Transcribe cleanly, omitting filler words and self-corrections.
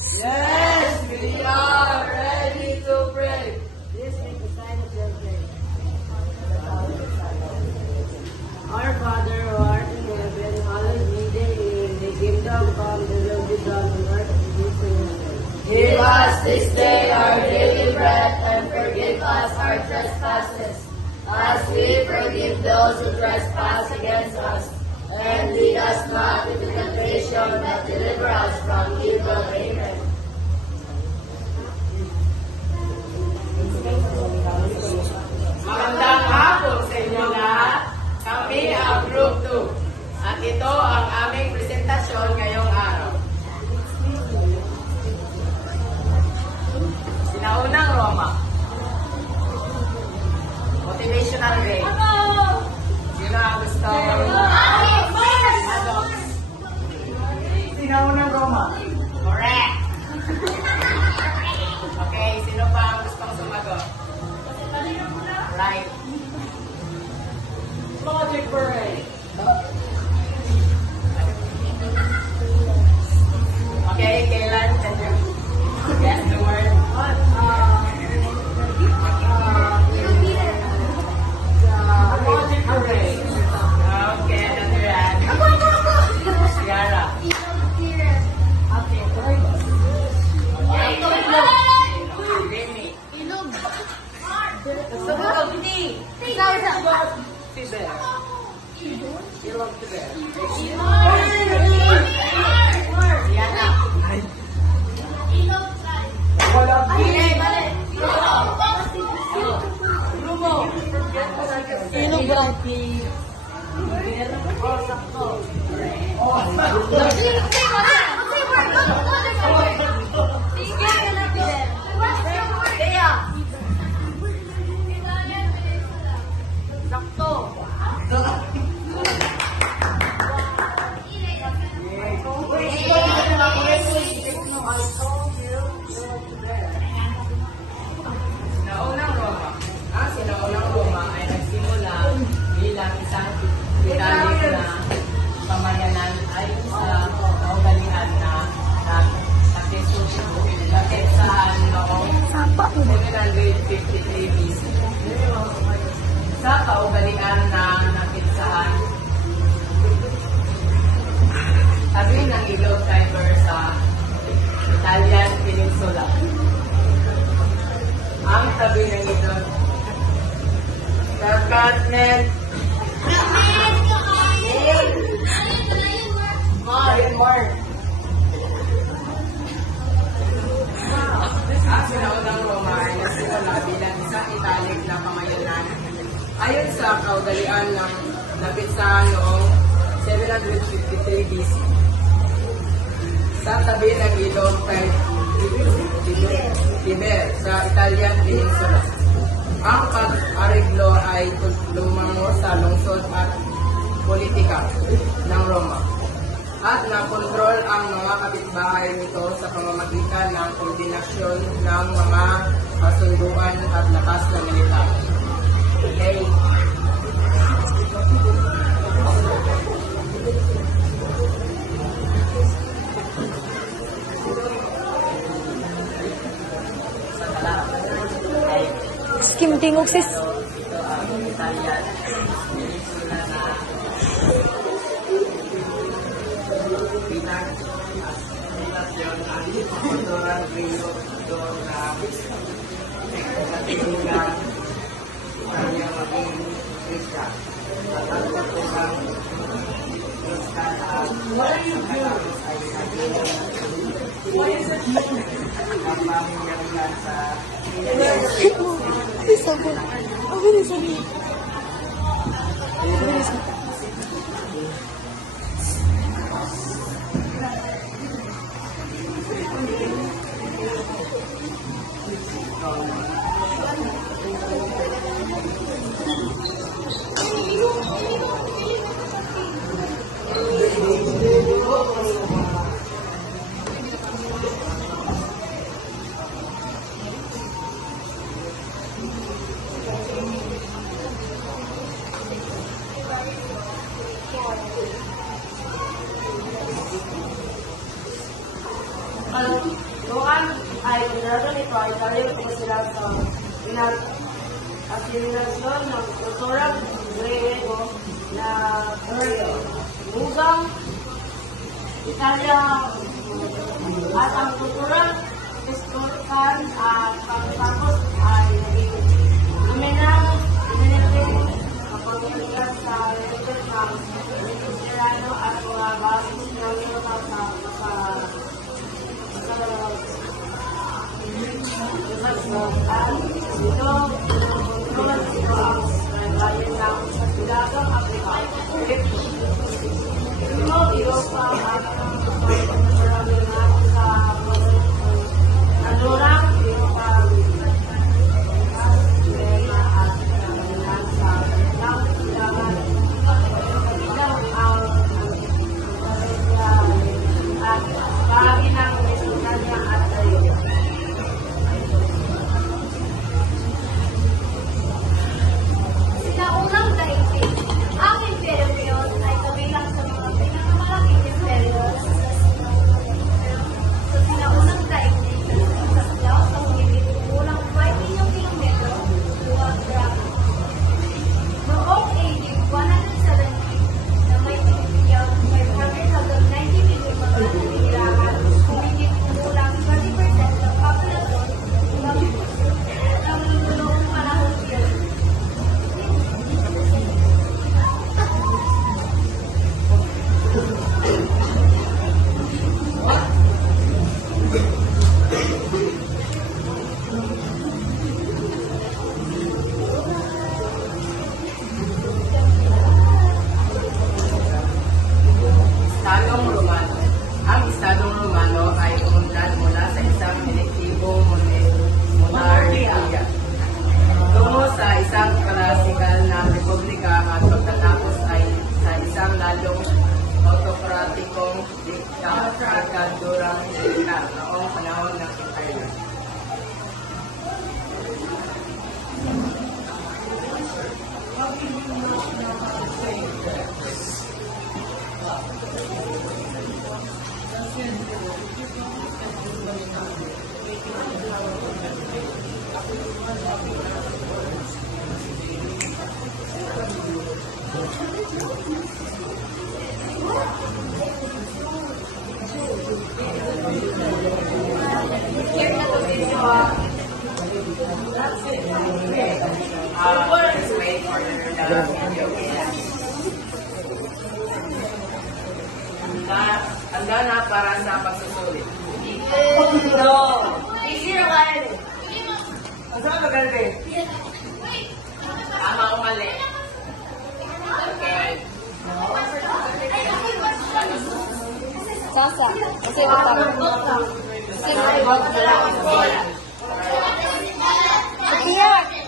Yes, we are ready to pray. Please make the sign of your prayer. Our Father who art in heaven, hallowed be thy name. Thy kingdom come, thy will be done on earth as it is in heaven. Give us this day our daily bread, and forgive us our trespasses, as we forgive those who trespass against us. And lead us not into temptation, but deliver us from evil. Amen. Magandang hapon sa inyo lahat. Kami ang Group 2. At ito ang aming presentasyon ngayong araw. Sinaunang Roma. Motivational day. Sino ang gusto? Sinaunang Roma. Correct. Okay, sino pa ang gustong sumagot? Right. Logic parade. Okay, Kaylan, can you guess the word? Logic parade. Okay, another one. Ciara. Sinaunang Roma. Ang sinaunang Roma ay nagsimula bilang isang Italic na pamayanan ayon sa kaugalian na nakitsahan noong 753 BC. Sa kaugalian na nakitsahan tabi ng ilog Tiber sa Italian Peninsula. Ang tabi ng ilog Carpatmen Ang sinaunang Roma ay nagsimula bilang isang Italic na pamayanan ayon sa kaugalian ng napitsahan noong 753 BC. Sa tabi ng ilog Tiber sa Italian Peninsula. Ang pag-ariglo ay lumango sa lungsod at politika ng Roma at nakontrol ang mga kapitbahay nito sa pamamagitan ng kombinasyon ng mga kasunduan at lakas na militar. Okay. Skim tingog sis. Italian Peninsula na pinag-asimilasyon ang kulturang Rio doon na nagkatilingan kanyang maging Christian. At ang kulturang Christian at ay naging ang pamilyahan sa Isa po. Ang bilis ang bilis. Doon ay konsiderado nito ay tayo po sila sa asimilasyon ng kulturang Griego na Mugang Italia at ang kulturang historical at pagkatapos ay naging kapag-ikat sa religion ng Kristiano at mga basis ng Europe ito ang bayan ng Silagang Afrika. Ito, Europa at marami na sa Andorra, Europa, Amerika at sa Silagan. Kabilang ang at bahagi ng Mesopotamia at Syria. Sinaunang daigdig, ang imperyong iyon ay kabilang sa mga pinakamalaking imperyo sa sinaunang daigdig sa saklaw sa humigit kulang 5 milyong kilometro luwag Grabe. Noong AD 170 na may tinitigyan 500 hanggang 90 milyong mga nanilangan, humigit kulang 30% ng populasyon ng noong panahon iyon. Estadong Romano. Ang Estadong Romano ay umunlad mula sa isang elektibong monarkiya tungo sa isang klasikal na republika at pagkatapos ay sa isang lalong autokratikong diktadurang militar noong panahon ng imperyo. Let's wait for the video. Handa na para sa pagsusulit. Easy na kaya eh. Masama maganda eh. Tama o mali? Okay. Sasa. Kasi utang. Kasi may bot na lang. Tiyak!